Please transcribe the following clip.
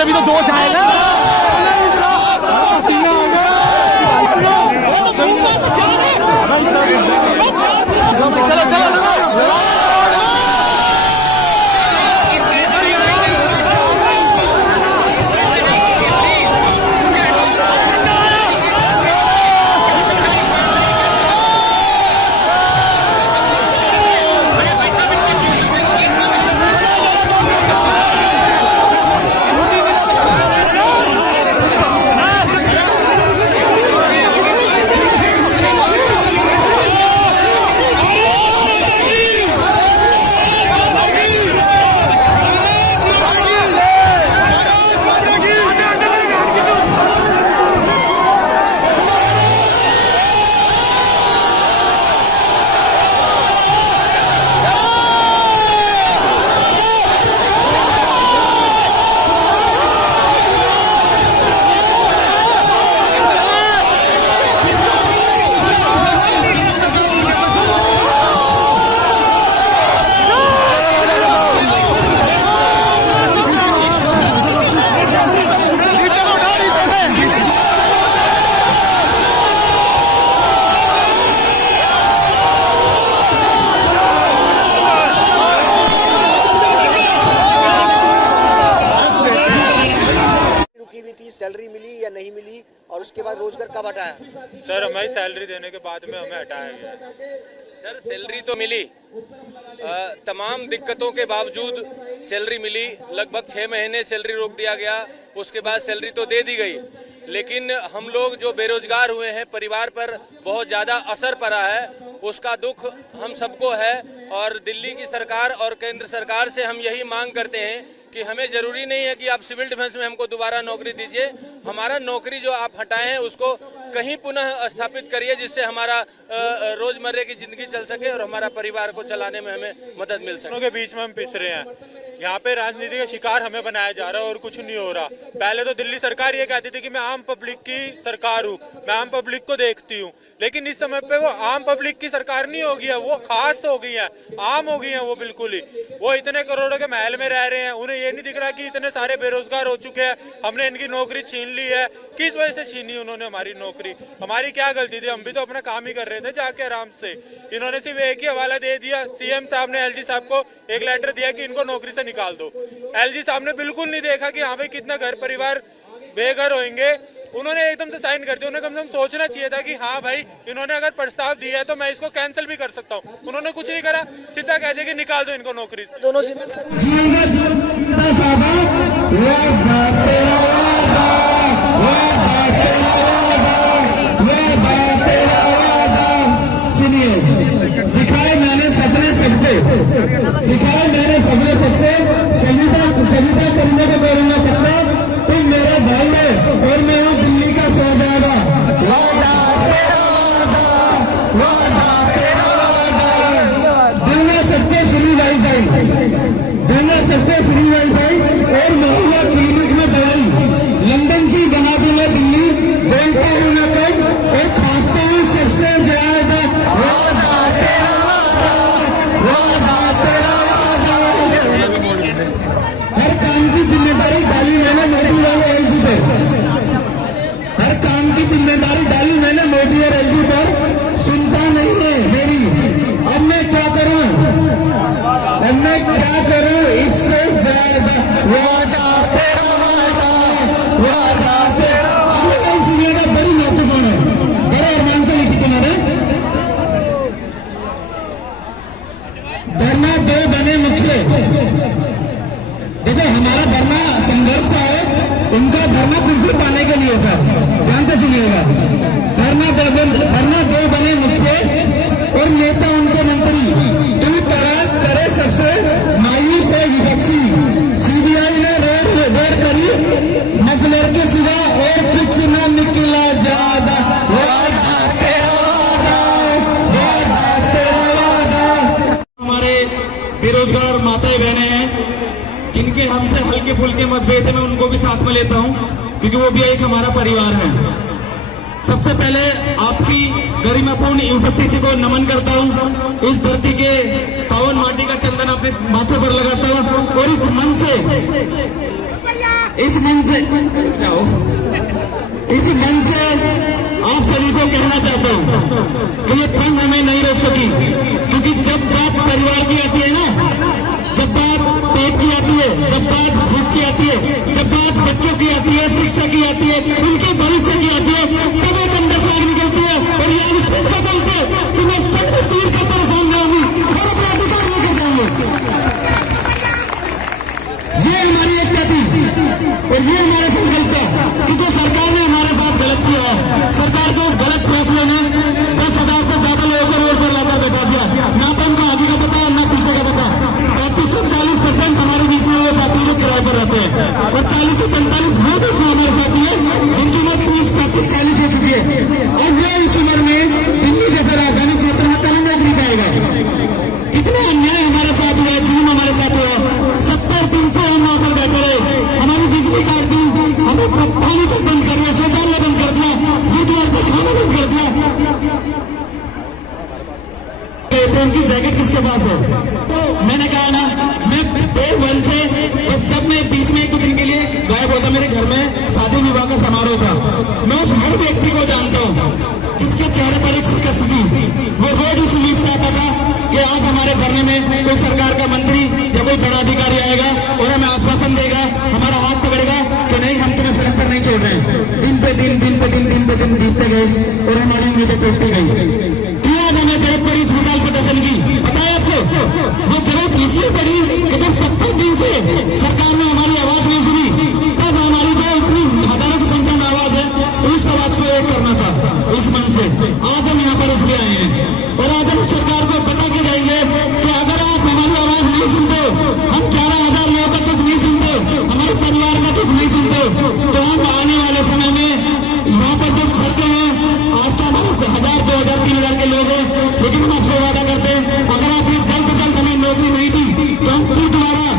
में भी तो जोश आएगा। चलो चलो सैलरी मिली या नहीं मिली और उसके बाद रोजगार कब हटाया? सर हमारी सैलरी देने के बाद में हमें हटाया गया। सर सैलरी तो मिली, तमाम दिक्कतों के बावजूद सैलरी मिली। लगभग 6 महीने सैलरी रोक दिया गया, उसके बाद सैलरी तो दे दी गई, लेकिन हम लोग जो बेरोजगार हुए हैं परिवार पर बहुत ज़्यादा असर पड़ा है, उसका दुख हम सबको है। और दिल्ली की सरकार और केंद्र सरकार से हम यही मांग करते हैं कि हमें ज़रूरी नहीं है कि आप सिविल डिफेंस में हमको दोबारा नौकरी दीजिए, हमारा नौकरी जो आप हटाए हैं उसको कहीं पुनः स्थापित करिए, जिससे हमारा रोजमर्रा की जिंदगी चल सके और हमारा परिवार को चलाने में हमें मदद मिल सके। के बीच में हम पिस रहे हैं, यहाँ पे राजनीति का शिकार हमें बनाया जा रहा है और कुछ नहीं हो रहा। पहले तो दिल्ली सरकार ये कहती थी कि मैं आम पब्लिक की सरकार हूँ, मैं आम पब्लिक को देखती हूँ, लेकिन इस समय पे वो आम पब्लिक की सरकार नहीं हो गई है, वो खास हो गई है, आम हो गई है वो बिल्कुल ही। वो इतने करोड़ों के महल में रह रहे हैं, उन्हें ये नहीं दिख रहा कि इतने सारे बेरोजगार हो चुके हैं, हमने इनकी नौकरी छीन ली है। किस वजह से छीनी उन्होंने हमारी नौकरी? हमारी क्या गलती थी? हम भी तो अपना काम ही कर रहे थे जाके आराम से। इन्होंने सिर्फ एक ही हवाला दे दिया, सीएम साहब ने एलजी साहब को एक लेटर दिया कि इनको नौकरी से निकाल दो। एलजी साहब ने बिल्कुल नहीं देखा कि हाँ भाई कितना घर परिवार बेघर होंगे, उन्होंने एकदम से साइन कर दिया। उन्हें कम से कम सोचना चाहिए था कि हाँ भाई इन्होंने अगर प्रस्ताव दिया है तो मैं इसको कैंसिल भी कर सकता हूँ। उन्होंने कुछ नहीं करा, सीधा कह दिया कि निकाल दो इनको नौकरी से। दोनों दिखाए मैंने सपने सबको सविता करने को करूंगा पक्का। तुम मेरा भाई है और मैं हूँ दिल्ली का शहजादा। दिल में सबके फ्री वाईफाई, और मोहल्ला क्लिनिक में दवाई। लंदन से बना दूंगा दिल्ली, बोलता हूँ मैं कब और खांसता हूँ सबसे ज्यादा। हर काम की जिम्मेदारी डाली मैंने मोदी और एलजी पर, हर काम की जिम्मेदारी डाली मैंने मोदी और एलजी पर। सुनता नहीं है मेरी, अब मैं क्या करूं, इससे ज्यादा वादा तेरा, वादा तेरा। सुनिएगा, बड़ी महत्वपूर्ण है, बड़े अरमान से लिखी तुम्हारे। धरना दो बने मुख्य। देखो हमारा धरना संघर्ष का है, उनका धरना कुर्सी पाने के लिए था। ध्यान से सुनिएगा, धरना दो बने मुख्य और नेता उनके मंत्री। तू तराक करे सबसे मायूस है विपक्षी। सीबीआई ने रेड करी, मफलर के सिवा और कुछ न निकला ज्यादा। हमारे बेरोजगार माताएं बहने हैं जिनके हमसे हल्के फुल्के मतभेद है, मैं उनको भी साथ में लेता हूं क्योंकि वो भी एक हमारा परिवार है। सबसे पहले आपकी गरिमापूर्ण उपस्थिति को नमन करता हूं। इस धरती के पावन माटी का चंदन अपने माथे पर लगाता हूं और इस मन से इस मंच से इसी मंच से आप सभी को कहना चाहता हूं कि ये फंड हमें नहीं रोक सकी, क्योंकि जब बात परिवार की आती है ना, जब बात पेट की आती है, जब बात भूख की आती है, जब बात बच्चों की आती है, शिक्षा की आती है, उनके भविष्य की आती है, तब एक अंदर से आग निकलती है और ये आज खुद से बोलते हैं कि मैं फंड चीज का परेशान रहूंगी और अपने अधिकार लेकर जाऊंगी। ये हमारी एकता थी और ये हमारा संकल्प था कि जो सरकार ने हमारे साथ गलत किया है, सरकार को गलत फैसले ने 10,000 से ज्यादा लोगों को रोड पर लाकर बैठा दिया, ना तो उनको आगे का पता ना पीछे का पता। 35 से 40% हमारे बीच में वो साथी लोग किराए पर रहते हैं और 40 से 45 वो भी हमारे साथी है जिनकी उम्र 30, 35, 40 हो चुकी है और वो इस उम्र में दिल्ली जैसे राजधानी क्षेत्र में कहाँ नौकरी पाएगा। कितना अन्याय हमारे साथ हुआ, जुर्म हमारे साथ हुआ। 70 दिन से हम वहां पर बैठे रहे, हमारी बिजली काट दी, हमें पानी तक बंद कर दिया, शौचालय बंद कर दिया, दूध वास्ते खाना बंद कर दिया। उनकी जैकेट किसके पास है? मैंने कहा ना, मैं डे 1 से बस जब मैं बीच में 1-2 दिन के लिए गायब होता, मेरे घर में शादी विवाह का समारोह था, मैं उस हर व्यक्ति को जानता हूँ जिसके चेहरे पर एक शिकस्त थी। वो रोज इस उम्मीद से आता था कि आज हमारे धरने में कोई सरकार का मंत्री या कोई बड़ा अधिकारी आएगा और हमें आश्वासन देगा, हमारा हाथ पकड़ेगा कि नहीं, हम तुम्हें सड़क पर नहीं छोड़ रहे हैं। दिन पे दिन बीतते गए और हमारी उम्मीदें टूटती गई। क्यों आज हमें जरूरत पड़ी इस विशाल प्रदर्शन की? पता है आपको? वो जरूरत इसलिए पड़ी कि जब 70 दिन से सरकार ने हमारी आवाज नहीं सुनी, तब हमारी जो इतनी हजारों की संख्या में आवाज है, उस आवाज को एक करना था इस मन से। आज हम यहाँ पर इसलिए आए हैं और आज हम सरकार को बता के जाएंगे कि अगर आप हमारी आवाज नहीं सुनते, हम 11,000 लोगों का दुख नहीं सुनते, हमारे परिवार का दुख नहीं सुनते, तो हम आने वाले समय में यहाँ पर जो सड़कें हैं, आज तो हमारे 1,000, 2,000, 3,000 के लोग हैं, लेकिन हम आपसे वादा करते हैं अगर आपने जल्द से जल्द हमें नौकरी नहीं दी तो हम फिर दोबारा